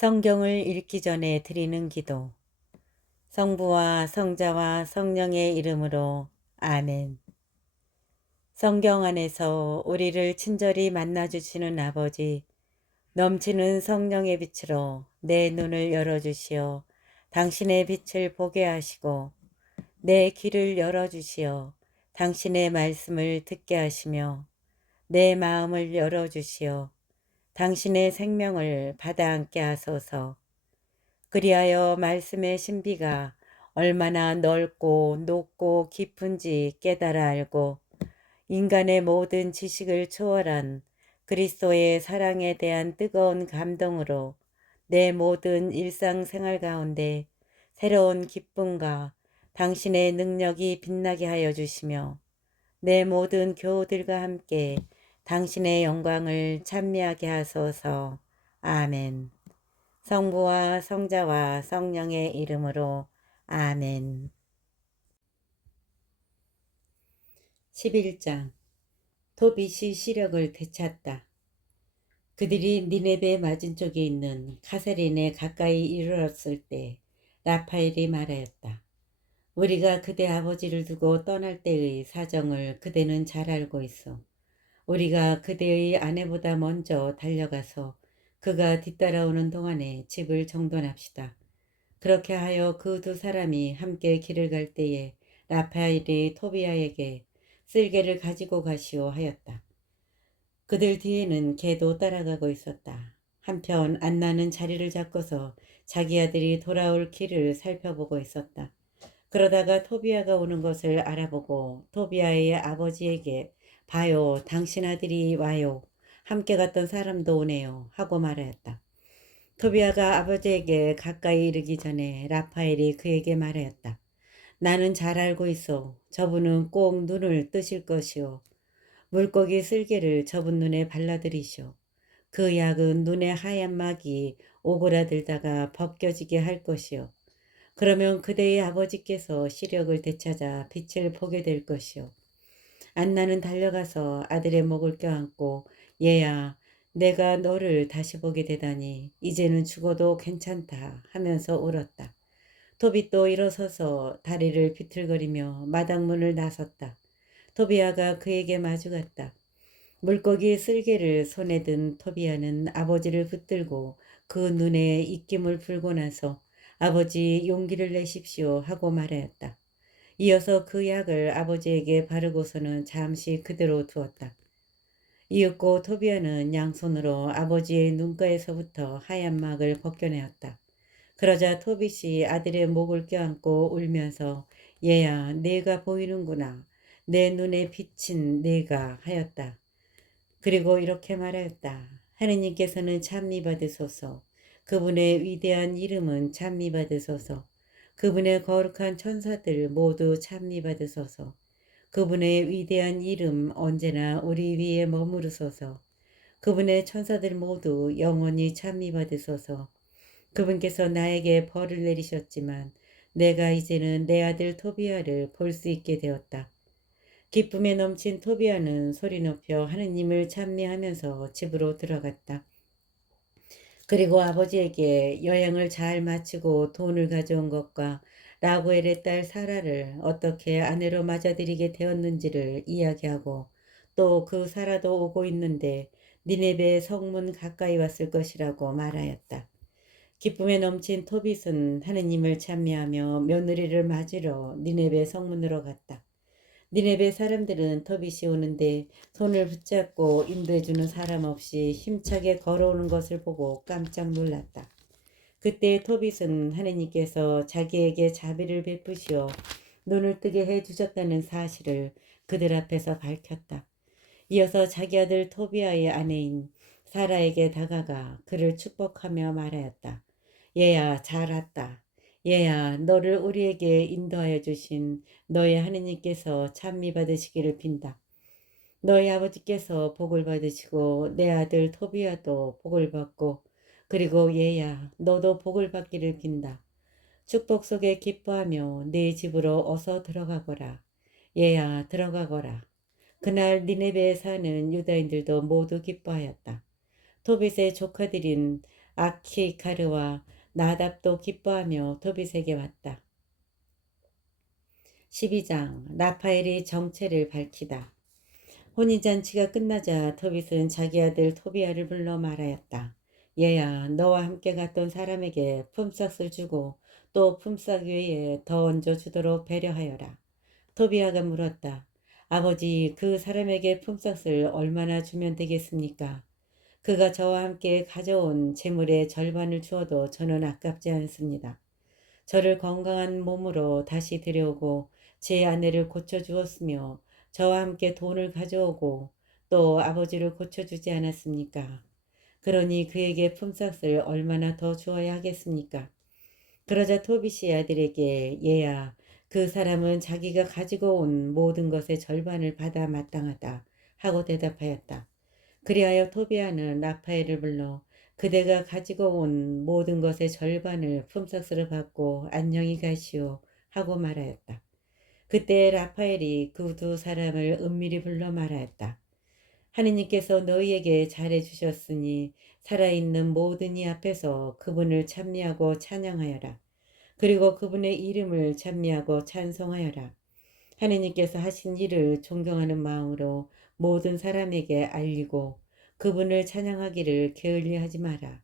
성경을 읽기 전에 드리는 기도. 성부와 성자와 성령의 이름으로 아멘. 성경 안에서 우리를 친절히 만나주시는 아버지, 넘치는 성령의 빛으로 내 눈을 열어주시어 당신의 빛을 보게 하시고 내 귀를 열어주시어 당신의 말씀을 듣게 하시며 내 마음을 열어주시어 당신의 생명을 받아안게 하소서. 그리하여 말씀의 신비가 얼마나 넓고 높고 깊은지 깨달아 알고 인간의 모든 지식을 초월한 그리스도의 사랑에 대한 뜨거운 감동으로 내 모든 일상생활 가운데 새로운 기쁨과 당신의 능력이 빛나게 하여 주시며 내 모든 교우들과 함께 당신의 영광을 찬미하게 하소서. 아멘. 성부와 성자와 성령의 이름으로 아멘. 11장. 도빗이 시력을 되찾다. 그들이 니네베 맞은쪽에 있는 카세린에 가까이 이르렀을 때 라파엘이 말하였다. 우리가 그대 아버지를 두고 떠날 때의 사정을 그대는 잘 알고 있어. 우리가 그대의 아내보다 먼저 달려가서 그가 뒤따라오는 동안에 집을 정돈합시다. 그렇게 하여 그 두 사람이 함께 길을 갈 때에 라파엘이 토비아에게 쓸개를 가지고 가시오 하였다. 그들 뒤에는 개도 따라가고 있었다. 한편 안나는 자리를 잡고서 자기 아들이 돌아올 길을 살펴보고 있었다. 그러다가 토비아가 오는 것을 알아보고 토비아의 아버지에게 봐요, 당신 아들이 와요. 함께 갔던 사람도 오네요 하고 말하였다. 토비아가 아버지에게 가까이 이르기 전에 라파엘이 그에게 말하였다. 나는 잘 알고 있어. 저분은 꼭 눈을 뜨실 것이오. 물고기 쓸개를 저분 눈에 발라드리시오. 그 약은 눈에 하얀 막이 오그라들다가 벗겨지게 할 것이오. 그러면 그대의 아버지께서 시력을 되찾아 빛을 보게 될 것이오. 안나는 달려가서 아들의 목을 껴안고 얘야, 내가 너를 다시 보게 되다니 이제는 죽어도 괜찮다 하면서 울었다. 토빗도 일어서서 다리를 비틀거리며 마당문을 나섰다. 토비아가 그에게 마주갔다. 물고기 쓸개를 손에 든 토비아는 아버지를 붙들고 그 눈에 입김을 불고 나서 아버지 용기를 내십시오 하고 말하였다. 이어서 그 약을 아버지에게 바르고서는 잠시 그대로 두었다. 이윽고 토비아는 양손으로 아버지의 눈가에서부터 하얀 막을 벗겨내었다. 그러자 토빗이 아들의 목을 껴안고 울면서 얘야, 내가 보이는구나. 내 눈에 비친 내가 하였다. 그리고 이렇게 말하였다. 하느님께서는 찬미받으소서. 그분의 위대한 이름은 찬미받으소서. 그분의 거룩한 천사들 모두 찬미받으소서. 그분의 위대한 이름 언제나 우리 위에 머무르소서. 그분의 천사들 모두 영원히 찬미받으소서. 그분께서 나에게 벌을 내리셨지만 내가 이제는 내 아들 토비아를 볼 수 있게 되었다. 기쁨에 넘친 토비아는 소리 높여 하느님을 찬미하면서 집으로 들어갔다. 그리고 아버지에게 여행을 잘 마치고 돈을 가져온 것과 라구엘의 딸 사라를 어떻게 아내로 맞아들이게 되었는지를 이야기하고 또 그 사라도 오고 있는데 니네베의 성문 가까이 왔을 것이라고 말하였다. 기쁨에 넘친 토빗은 하느님을 찬미하며 며느리를 맞으러 니네베 성문으로 갔다. 니네베 사람들은 토빗이 오는데 손을 붙잡고 인도해주는 사람 없이 힘차게 걸어오는 것을 보고 깜짝 놀랐다. 그때 토빗은 하느님께서 자기에게 자비를 베푸시어 눈을 뜨게 해주셨다는 사실을 그들 앞에서 밝혔다. 이어서 자기 아들 토비아의 아내인 사라에게 다가가 그를 축복하며 말하였다. 얘야, 잘 왔다. 얘야, 너를 우리에게 인도하여 주신 너의 하느님께서 찬미 받으시기를 빈다. 너희 아버지께서 복을 받으시고 내 아들 토비아도 복을 받고 그리고 얘야, 너도 복을 받기를 빈다. 축복 속에 기뻐하며 네 집으로 어서 들어가거라. 얘야, 들어가거라. 그날 니네베에 사는 유다인들도 모두 기뻐하였다. 토빗의 조카들인 아키카르와 나답도 기뻐하며 도빗에게 왔다. 12장 라파엘이 정체를 밝히다. 혼인잔치가 끝나자 토빗은 자기 아들 토비아를 불러 말하였다. 얘야, 너와 함께 갔던 사람에게 품삯을 주고 또 품삯 외에 더 얹어 주도록 배려하여라. 토비아가 물었다. 아버지, 그 사람에게 품삯을 얼마나 주면 되겠습니까? 그가 저와 함께 가져온 재물의 절반을 주어도 저는 아깝지 않습니다. 저를 건강한 몸으로 다시 데려오고 제 아내를 고쳐주었으며 저와 함께 돈을 가져오고 또 아버지를 고쳐주지 않았습니까? 그러니 그에게 품삯을 얼마나 더 주어야 하겠습니까? 그러자 토비시 아들에게 얘야, 그 사람은 자기가 가지고 온 모든 것의 절반을 받아 마땅하다 하고 대답하였다. 그리하여 토비아는 라파엘을 불러 그대가 가지고 온 모든 것의 절반을 품삯으로 받고 안녕히 가시오 하고 말하였다. 그때 라파엘이 그 두 사람을 은밀히 불러 말하였다. 하느님께서 너희에게 잘해주셨으니 살아있는 모든 이 앞에서 그분을 찬미하고 찬양하여라. 그리고 그분의 이름을 찬미하고 찬송하여라. 하느님께서 하신 일을 존경하는 마음으로 모든 사람에게 알리고 그분을 찬양하기를 게을리하지 마라.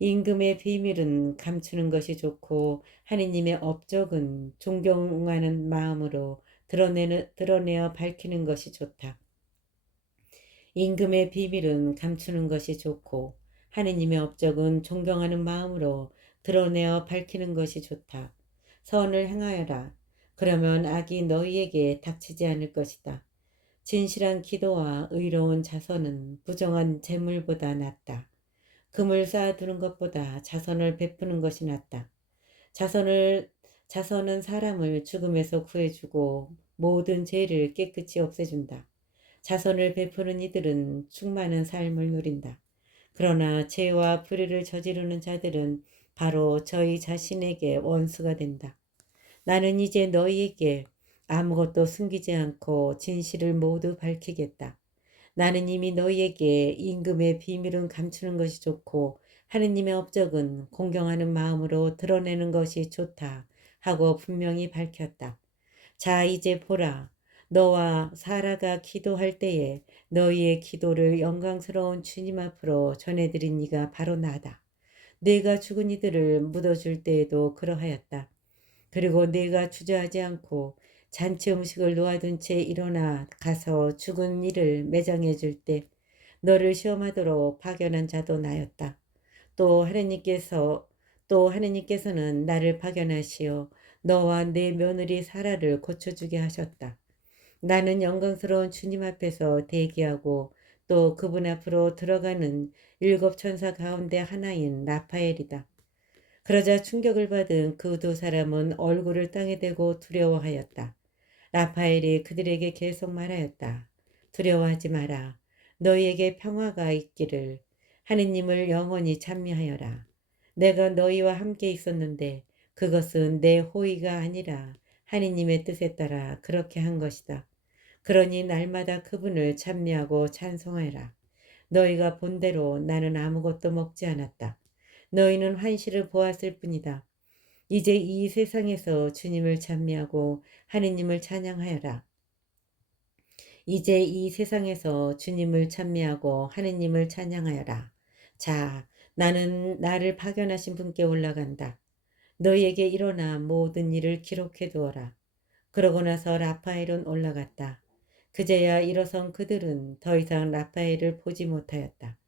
임금의 비밀은 감추는 것이 좋고 하느님의 업적은 존경하는 마음으로 드러내어 밝히는 것이 좋다. 임금의 비밀은 감추는 것이 좋고 하느님의 업적은 존경하는 마음으로 드러내어 밝히는 것이 좋다. 선을 행하여라. 그러면 악이 너희에게 닥치지 않을 것이다. 진실한 기도와 의로운 자선은 부정한 재물보다 낫다. 금을 쌓아두는 것보다 자선을 베푸는 것이 낫다. 자선은 사람을 죽음에서 구해주고 모든 죄를 깨끗이 없애준다. 자선을 베푸는 이들은 충만한 삶을 누린다. 그러나 죄와 불의를 저지르는 자들은 바로 저희 자신에게 원수가 된다. 나는 이제 너희에게 아무것도 숨기지 않고 진실을 모두 밝히겠다. 나는 이미 너희에게 임금의 비밀은 감추는 것이 좋고 하느님의 업적은 공경하는 마음으로 드러내는 것이 좋다 하고 분명히 밝혔다. 자, 이제 보라. 너와 사라가 기도할 때에 너희의 기도를 영광스러운 주님 앞으로 전해드린 이가 바로 나다. 내가 죽은 이들을 묻어줄 때에도 그러하였다. 그리고 내가 주저하지 않고 잔치 음식을 놓아둔 채 일어나 가서 죽은 이를 매장해 줄 때 너를 시험하도록 파견한 자도 나였다. 또 하느님께서는 나를 파견하시어 너와 내 며느리 사라를 고쳐주게 하셨다. 나는 영광스러운 주님 앞에서 대기하고 또 그분 앞으로 들어가는 7천사 가운데 하나인 라파엘이다. 그러자 충격을 받은 그 두 사람은 얼굴을 땅에 대고 두려워하였다. 라파엘이 그들에게 계속 말하였다. 두려워하지 마라. 너희에게 평화가 있기를. 하느님을 영원히 찬미하여라. 내가 너희와 함께 있었는데 그것은 내 호의가 아니라 하느님의 뜻에 따라 그렇게 한 것이다. 그러니 날마다 그분을 찬미하고 찬송하여라. 너희가 본대로 나는 아무것도 먹지 않았다. 너희는 환시를 보았을 뿐이다. 이제 이 세상에서 주님을 찬미하고 하느님을 찬양하여라. 이제 이 세상에서 주님을 찬미하고 하느님을 찬양하여라. 자, 나는 나를 파견하신 분께 올라간다. 너희에게 일어난 모든 일을 기록해 두어라. 그러고 나서 라파엘은 올라갔다. 그제야 일어선 그들은 더 이상 라파엘을 보지 못하였다.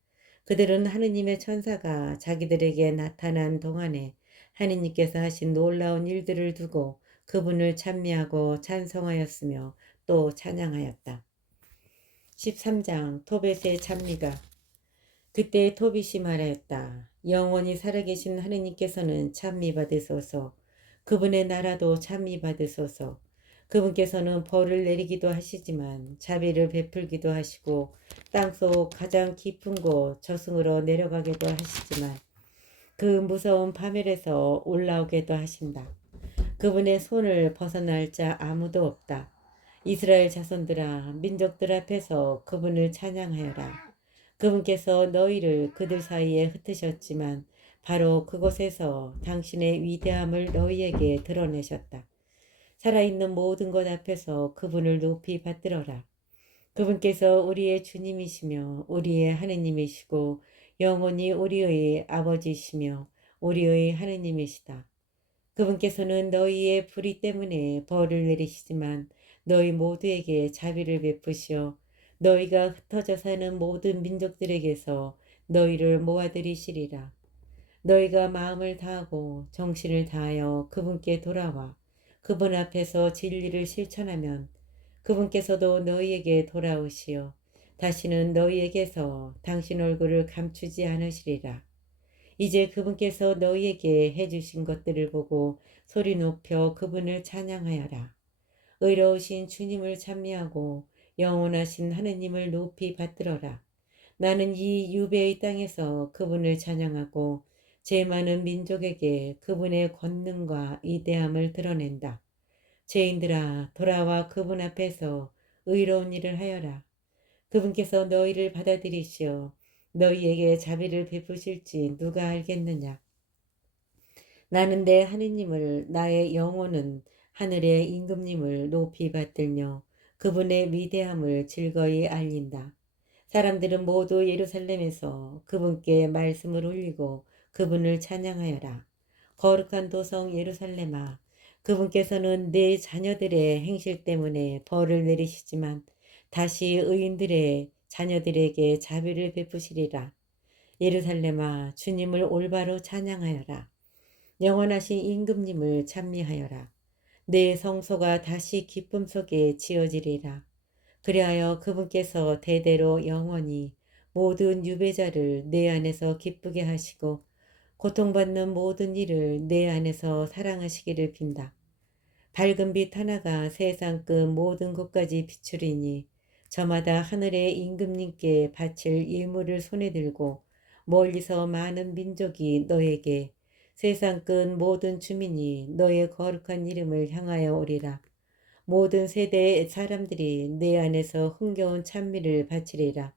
그들은 하느님의 천사가 자기들에게 나타난 동안에 하느님께서 하신 놀라운 일들을 두고 그분을 찬미하고 찬송하였으며 또 찬양하였다. 13장 토벳의 찬미가. 그때 토빗이 말하였다. 영원히 살아계신 하느님께서는 찬미 받으소서. 그분의 나라도 찬미 받으소서. 그분께서는 벌을 내리기도 하시지만 자비를 베풀기도 하시고 땅속 가장 깊은 곳 저승으로 내려가기도 하시지만 그 무서운 파멸에서 올라오게도 하신다. 그분의 손을 벗어날 자 아무도 없다. 이스라엘 자손들아, 민족들 앞에서 그분을 찬양하여라. 그분께서 너희를 그들 사이에 흩으셨지만 바로 그곳에서 당신의 위대함을 너희에게 드러내셨다. 살아있는 모든 것 앞에서 그분을 높이 받들어라. 그분께서 우리의 주님이시며 우리의 하느님이시고 영원히 우리의 아버지시며 우리의 하느님이시다. 그분께서는 너희의 불의 때문에 벌을 내리시지만 너희 모두에게 자비를 베푸시어 너희가 흩어져 사는 모든 민족들에게서 너희를 모아들이시리라. 너희가 마음을 다하고 정신을 다하여 그분께 돌아와 그분 앞에서 진리를 실천하면 그분께서도 너희에게 돌아오시어 다시는 너희에게서 당신 얼굴을 감추지 않으시리라. 이제 그분께서 너희에게 해주신 것들을 보고 소리 높여 그분을 찬양하여라. 의로우신 주님을 찬미하고 영원하신 하느님을 높이 받들어라. 나는 이 유배의 땅에서 그분을 찬양하고 제 많은 민족에게 그분의 권능과 위대함을 드러낸다. 죄인들아 돌아와 그분 앞에서 의로운 일을 하여라. 그분께서 너희를 받아들이시어 너희에게 자비를 베푸실지 누가 알겠느냐. 나는 내 하느님을 나의 영혼은 하늘의 임금님을 높이 받들며 그분의 위대함을 즐거이 알린다. 사람들은 모두 예루살렘에서 그분께 말씀을 올리고 그분을 찬양하여라. 거룩한 도성 예루살렘아, 그분께서는 내 자녀들의 행실 때문에 벌을 내리시지만 다시 의인들의 자녀들에게 자비를 베푸시리라. 예루살렘아, 주님을 올바로 찬양하여라. 영원하신 임금님을 찬미하여라. 내 성소가 다시 기쁨 속에 지어지리라. 그리하여 그분께서 대대로 영원히 모든 유배자를 내 안에서 기쁘게 하시고 고통받는 모든 일을 내 안에서 사랑하시기를 빈다. 밝은 빛 하나가 세상 끝 모든 곳까지 비추리니 저마다 하늘의 임금님께 바칠 일물을 손에 들고 멀리서 많은 민족이 너에게 세상 끝 모든 주민이 너의 거룩한 이름을 향하여 오리라. 모든 세대의 사람들이 내 안에서 흥겨운 찬미를 바치리라.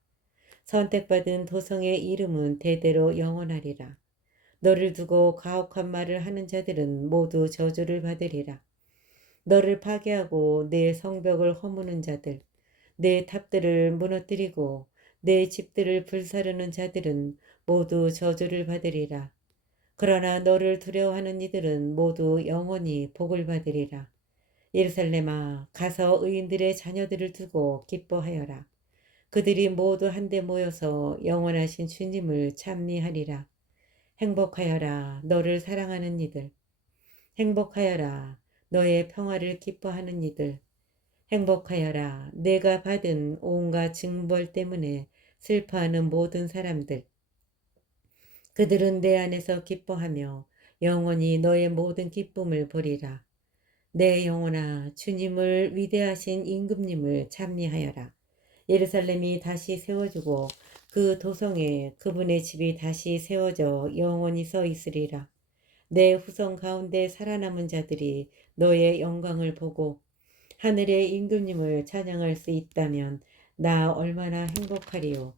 선택받은 도성의 이름은 대대로 영원하리라. 너를 두고 가혹한 말을 하는 자들은 모두 저주를 받으리라. 너를 파괴하고 내 성벽을 허무는 자들, 내 탑들을 무너뜨리고 내 집들을 불사르는 자들은 모두 저주를 받으리라. 그러나 너를 두려워하는 이들은 모두 영원히 복을 받으리라. 예루살렘아, 가서 의인들의 자녀들을 두고 기뻐하여라. 그들이 모두 한데 모여서 영원하신 주님을 찬미하리라. 행복하여라, 너를 사랑하는 이들. 행복하여라, 너의 평화를 기뻐하는 이들. 행복하여라, 내가 받은 온갖 징벌 때문에 슬퍼하는 모든 사람들. 그들은 내 안에서 기뻐하며 영원히 너의 모든 기쁨을 보리라. 내 영혼아, 주님을 위대하신 임금님을 찬미하여라. 예루살렘이 다시 세워지고 그 도성에 그분의 집이 다시 세워져 영원히 서 있으리라. 내 후손 가운데 살아남은 자들이 너의 영광을 보고 하늘의 임금님을 찬양할 수 있다면 나 얼마나 행복하리요.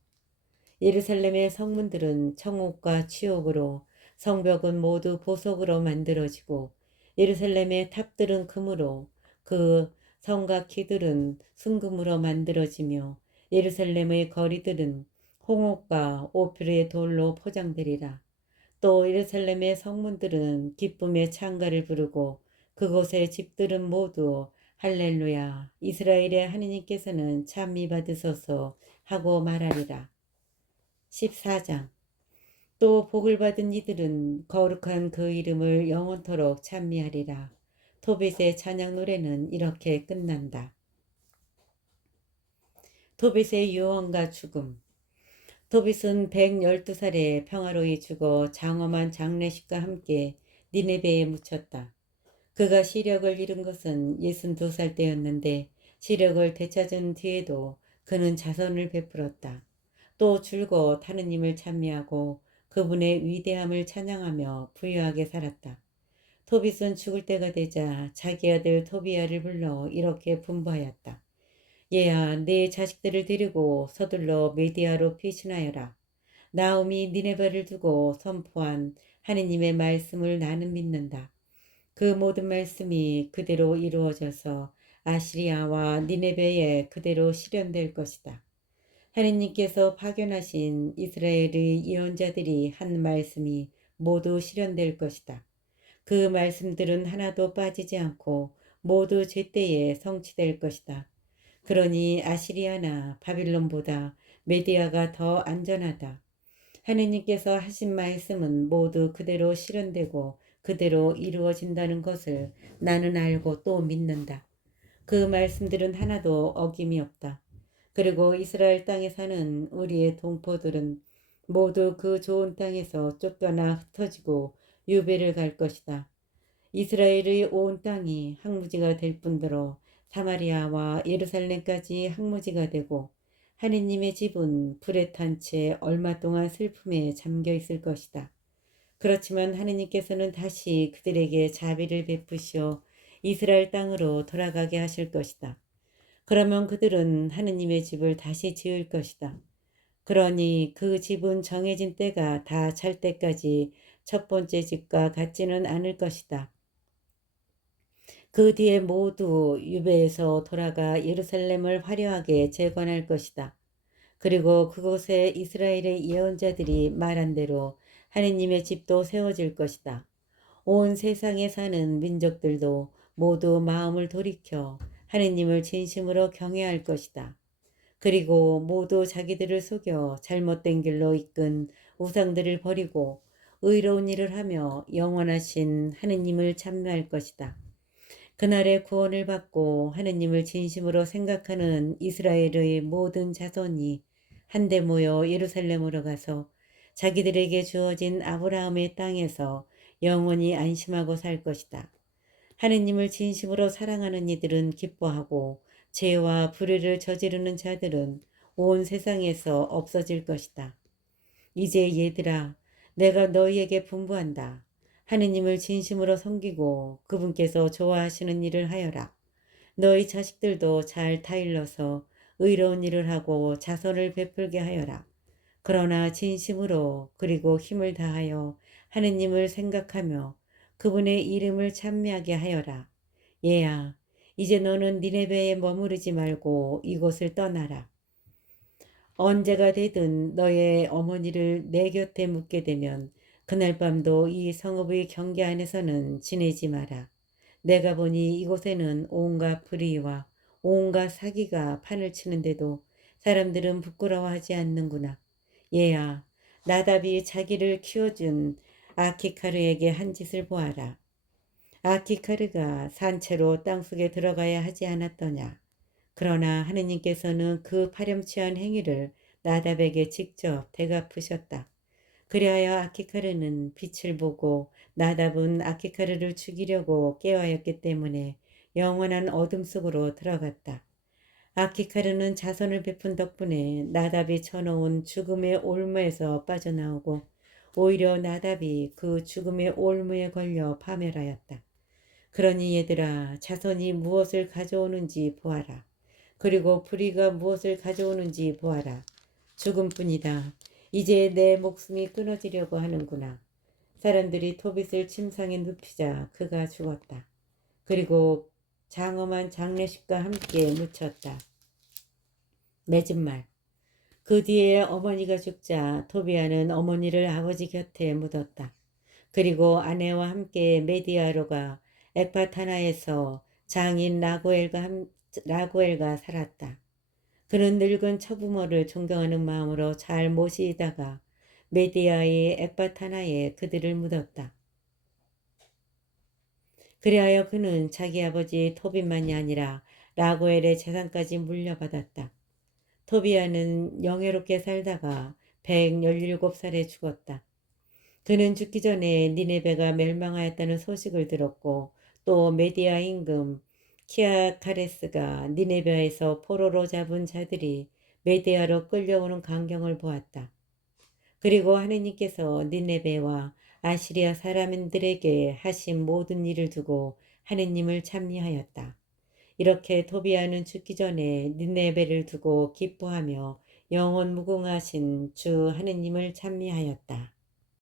예루살렘의 성문들은 청옥과 취옥으로 성벽은 모두 보석으로 만들어지고 예루살렘의 탑들은 금으로 그 성곽 키들은 순금으로 만들어지며 예루살렘의 거리들은 홍옥과 오피르의 돌로 포장되리라. 또 예루살렘의 성문들은 기쁨의 창가를 부르고 그곳의 집들은 모두 할렐루야 이스라엘의 하느님께서는 찬미 받으소서 하고 말하리라. 14장. 또 복을 받은 이들은 거룩한 그 이름을 영원토록 찬미하리라. 토빗의 찬양 노래는 이렇게 끝난다. 토빗의 유언과 죽음. 토빗은 112살에 평화로이 죽어 장엄한 장례식과 함께 니네베에 묻혔다. 그가 시력을 잃은 것은 62살 때였는데 시력을 되찾은 뒤에도 그는 자선을 베풀었다. 또 줄곧 하느님을 찬미하고 그분의 위대함을 찬양하며 부유하게 살았다. 토빗은 죽을 때가 되자 자기 아들 토비야를 불러 이렇게 분부하였다. 얘야, 네 자식들을 데리고 서둘러 메디아로 피신하여라. 나음이 니네베를 두고 선포한 하느님의 말씀을 나는 믿는다. 그 모든 말씀이 그대로 이루어져서 아시리아와 니네베에 그대로 실현될 것이다. 하느님께서 파견하신 이스라엘의 예언자들이 한 말씀이 모두 실현될 것이다. 그 말씀들은 하나도 빠지지 않고 모두 제때에 성취될 것이다. 그러니 아시리아나 바빌론보다 메디아가 더 안전하다. 하느님께서 하신 말씀은 모두 그대로 실현되고 그대로 이루어진다는 것을 나는 알고 또 믿는다. 그 말씀들은 하나도 어김이 없다. 그리고 이스라엘 땅에 사는 우리의 동포들은 모두 그 좋은 땅에서 쫓겨나 흩어지고 유배를 갈 것이다. 이스라엘의 온 땅이 항무지가 될 뿐더러 사마리아와 예루살렘까지 항무지가 되고 하느님의 집은 불에 탄 채 얼마 동안 슬픔에 잠겨 있을 것이다. 그렇지만 하느님께서는 다시 그들에게 자비를 베푸시어 이스라엘 땅으로 돌아가게 하실 것이다. 그러면 그들은 하느님의 집을 다시 지을 것이다. 그러니 그 집은 정해진 때가 다 찰 때까지 첫 번째 집과 같지는 않을 것이다. 그 뒤에 모두 유배에서 돌아가 예루살렘을 화려하게 재건할 것이다. 그리고 그곳에 이스라엘의 예언자들이 말한 대로 하느님의 집도 세워질 것이다. 온 세상에 사는 민족들도 모두 마음을 돌이켜 하느님을 진심으로 경외할 것이다. 그리고 모두 자기들을 속여 잘못된 길로 이끈 우상들을 버리고 의로운 일을 하며 영원하신 하느님을 찬미할 것이다. 그날의 구원을 받고 하느님을 진심으로 생각하는 이스라엘의 모든 자손이 한데 모여 예루살렘으로 가서 자기들에게 주어진 아브라함의 땅에서 영원히 안심하고 살 것이다. 하느님을 진심으로 사랑하는 이들은 기뻐하고 죄와 불의를 저지르는 자들은 온 세상에서 없어질 것이다. 이제 얘들아, 내가 너희에게 분부한다. 하느님을 진심으로 섬기고 그분께서 좋아하시는 일을 하여라. 너희 자식들도 잘 타일러서 의로운 일을 하고 자선을 베풀게 하여라. 그러나 진심으로 그리고 힘을 다하여 하느님을 생각하며 그분의 이름을 찬미하게 하여라. 얘야, 이제 너는 니네베에 머무르지 말고 이곳을 떠나라. 언제가 되든 너의 어머니를 내 곁에 묻게 되면 그날 밤도 이 성읍의 경계 안에서는 지내지 마라. 내가 보니 이곳에는 온갖 불의와 온갖 사기가 판을 치는데도 사람들은 부끄러워하지 않는구나. 얘야, 나답이 자기를 키워준 아키카르에게 한 짓을 보아라. 아키카르가 산채로 땅속에 들어가야 하지 않았더냐. 그러나 하느님께서는 그 파렴치한 행위를 나답에게 직접 되갚으셨다. 그리하여 아키카르는 빛을 보고 나답은 아키카르를 죽이려고 깨어였기 때문에 영원한 어둠 속으로 들어갔다. 아키카르는 자선을 베푼 덕분에 나답이 쳐놓은 죽음의 올무에서 빠져나오고 오히려 나답이 그 죽음의 올무에 걸려 파멸하였다. 그러니 얘들아, 자선이 무엇을 가져오는지 보아라. 그리고 불의가 무엇을 가져오는지 보아라. 죽음뿐이다. 이제 내 목숨이 끊어지려고 하는구나. 사람들이 토빗을 침상에 눕히자 그가 죽었다. 그리고 장엄한 장례식과 함께 묻혔다. 맺은 말. 그 뒤에 어머니가 죽자 토비아는 어머니를 아버지 곁에 묻었다. 그리고 아내와 함께 메디아로가 엑바타나에서 장인 라구엘과 살았다. 그는 늙은 처부모를 존경하는 마음으로 잘 모시다가 메디아의 엑바타나에 그들을 묻었다. 그리하여 그는 자기 아버지 토비만이 아니라 라구엘의 재산까지 물려받았다. 토비아는 영예롭게 살다가 117살에 죽었다. 그는 죽기 전에 니네베가 멸망하였다는 소식을 들었고 또 메디아 임금 키아카레스가 니네베에서 포로로 잡은 자들이 메디아로 끌려오는 광경을 보았다. 그리고 하느님께서 니네베와 아시리아 사람들에게 하신 모든 일을 두고 하느님을 찬미하였다. 이렇게 도비아는 죽기 전에 니네베를 두고 기뻐하며 영원 무궁하신 주 하느님을 찬미하였다.